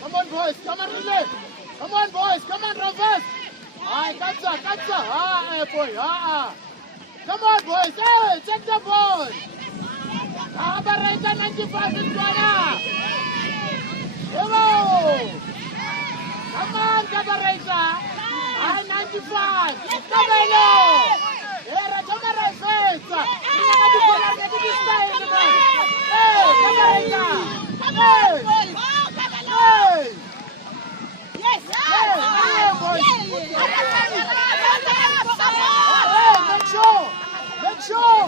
Come on, boys. Come on, relay. Come on, boys. Come on, reverse. Aye, catch her. Ah, boy. Ah. Come on, boys. Hey, check the ball. Operator 95 is gonna. Hello. Come on, operator. Aye, 95. Come on. Era, come on, reverse. Hey, operator. Hey. Hey. Yes! Hey, boys. Make sure.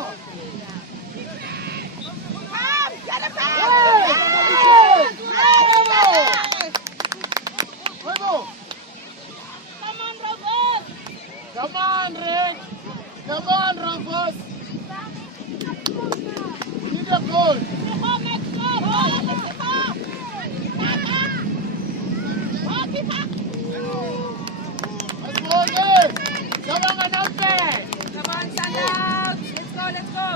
Get it back! Come on, Rick. Come on, Rufus. We need a goal. Let's go again. Come on, out there. Come on, Sundowns! Let's go!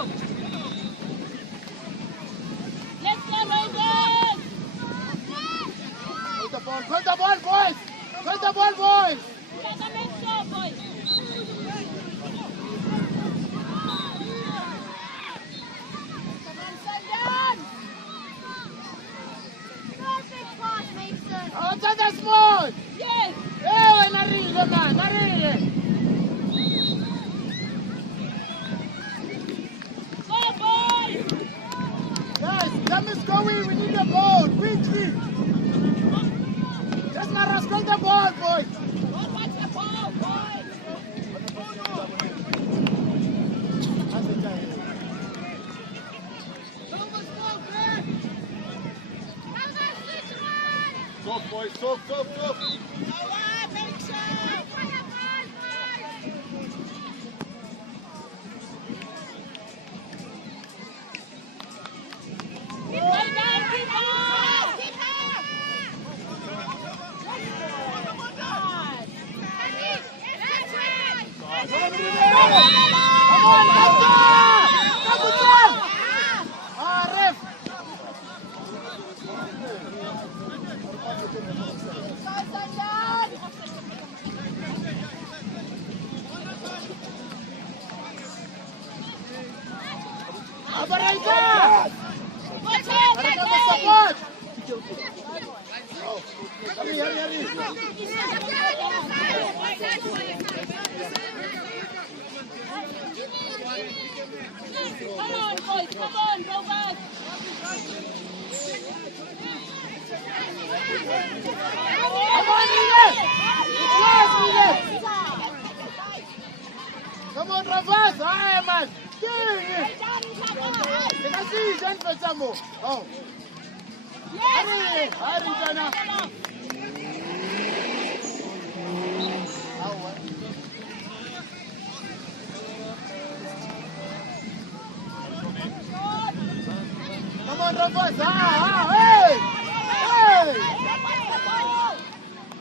Hold the ball, boys. Hold the ball, boys. Outside the small. Yes! Hey, Narile, man. Narile. Go, boys! Guys, time is going. We need a ball. Quickly. Just Maras, hold the ball, boys. Don't watch the ball, boys! Soft, boys. Soft. Come on, boys! Come on, go back! Come on, Ravaz. Aye, man. Can I see you done for some more? Oh. Hurry, Jana. Come on, Ravaz. Hey.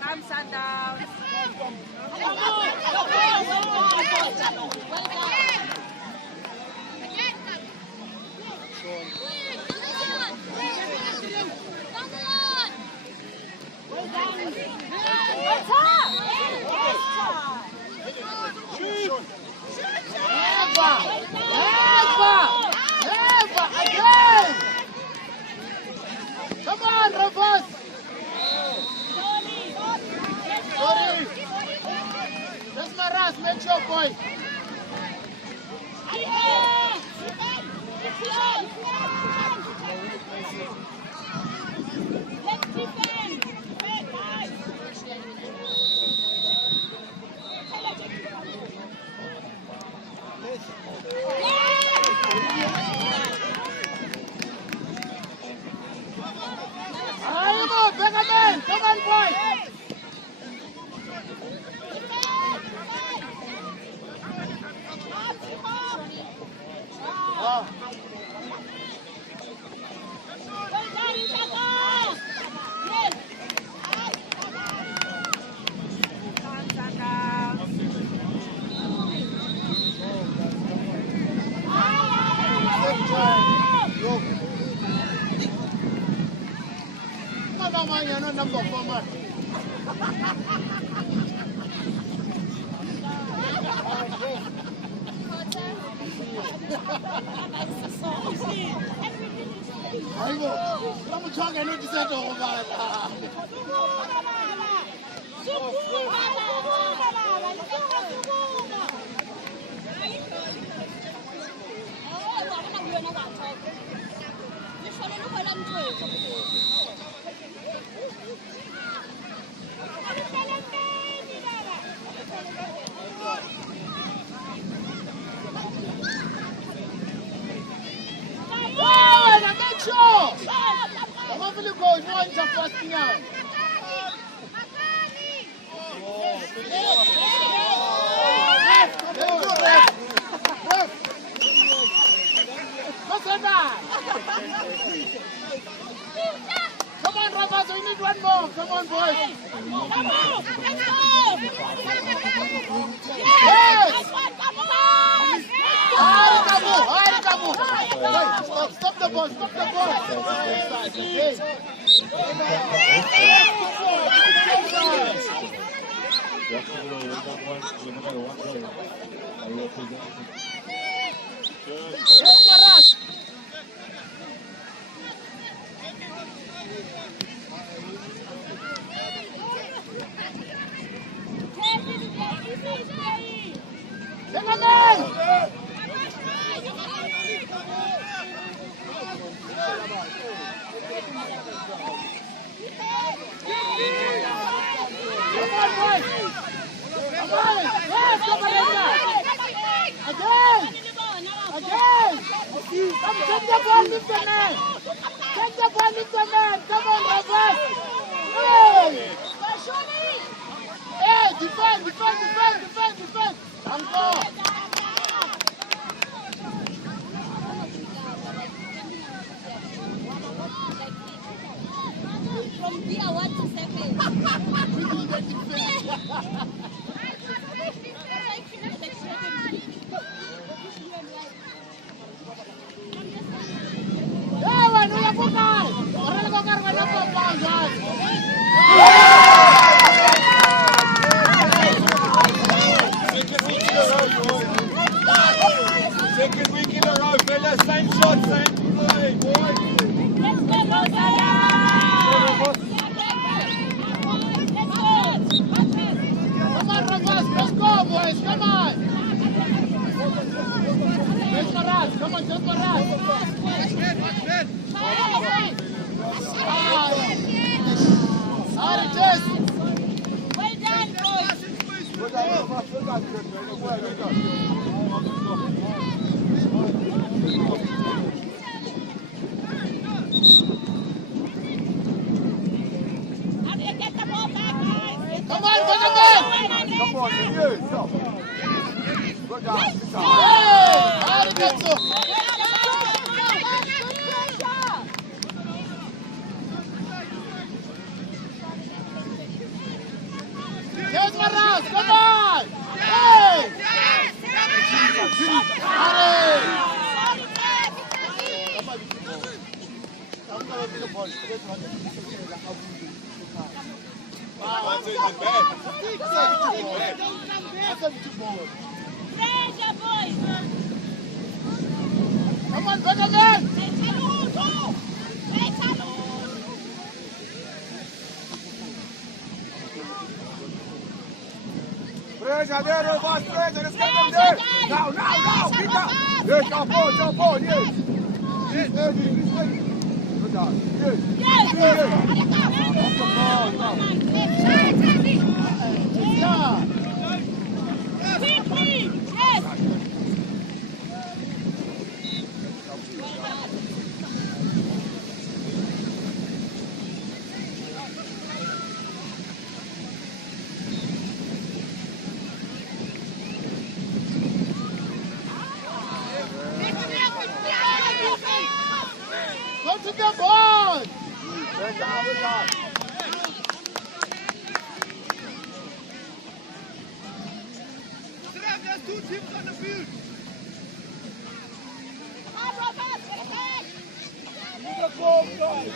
Come, Sundowns! Never again. Come on, Ravaz. Sorry. That's my ras. Make sure, boy. Let's defend! Come on, boy. man, you're not number 4 man. Aibo, kamu changa noti zetu ngobala. Come on, Rafa, we need one more. Come on, boys. Come on, let's go. Yes. Come on. Stop the ball, stop the ball. Hey. From here, what to second? Second week in a row, fellas. Same shot, same play, boy. Let's go, Rosalia! Come on, Ravas, let's go, boys, come on. Just Maraz, come on, just Maraz. Sorry, Jess. Well done, boys. How do you get the ball back, guys? Come on, Benjamin. Come on, you. Stop. Good job, good job. Hey, sorry, Betso. Just Maraz, come on. Hey. Come on, Benjamin. Presa there, Rovas, presa. Let's get them there. Now. Get down. Yes, jump on. Yes. Yes, ready. Good job. Yes. Yeah. Quickly! Yes! Go to the ball. Good job. There's 2 teams on the field. Come on, guys.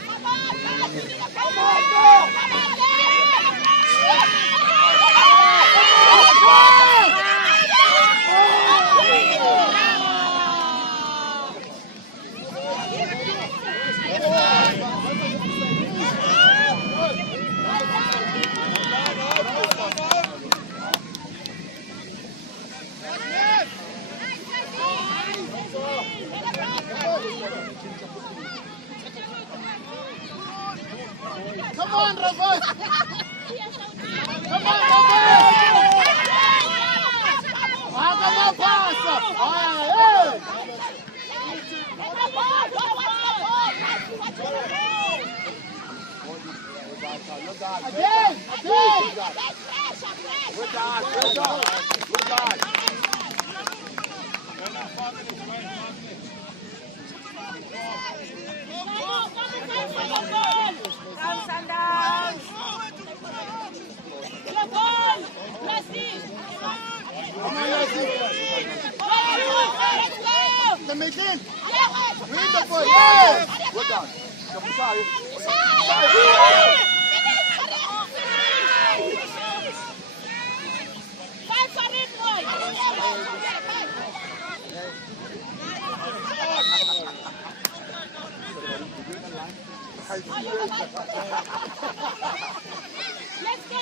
Come on, come on, pass. Hey. Again. Good dog. Come again. Read the ball. Good dog. Come inside. Let's go!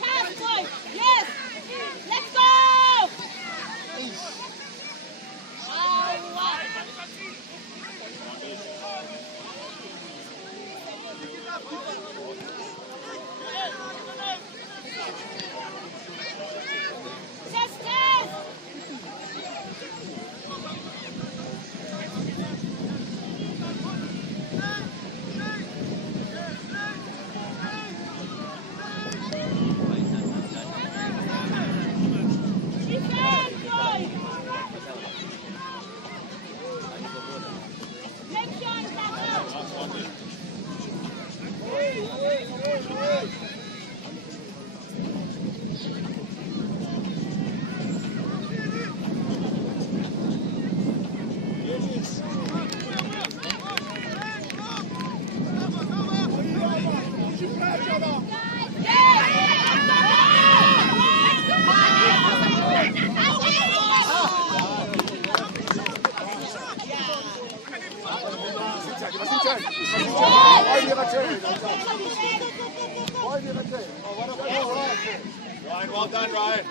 Pass, boy! Yes! Let's go! Ryan, well done, Ryan.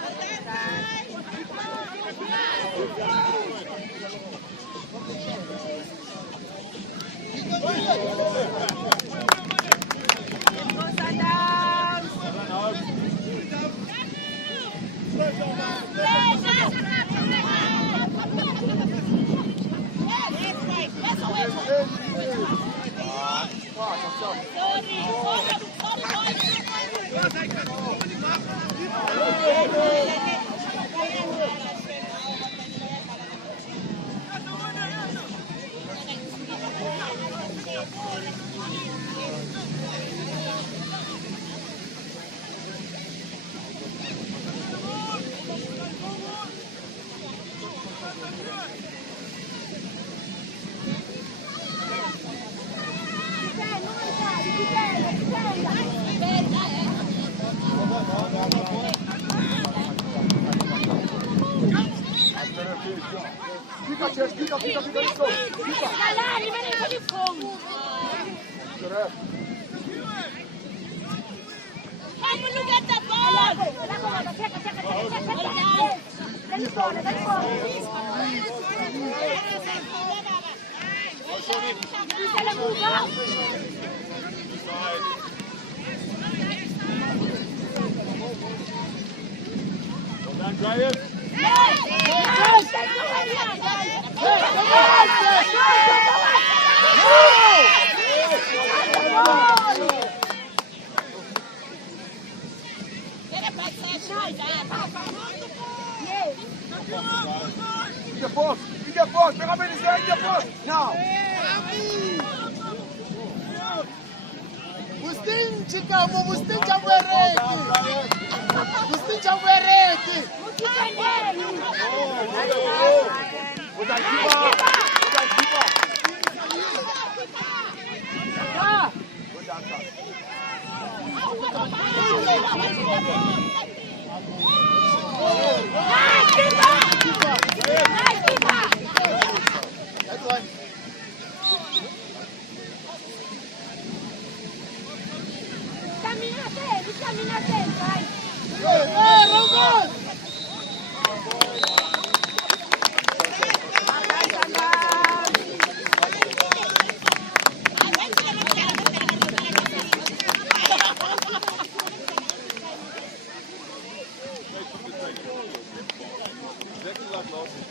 last week.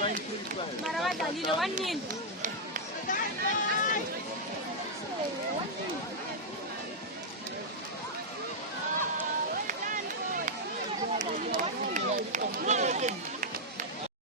Same three players. Marawat Dalilo, 1-0.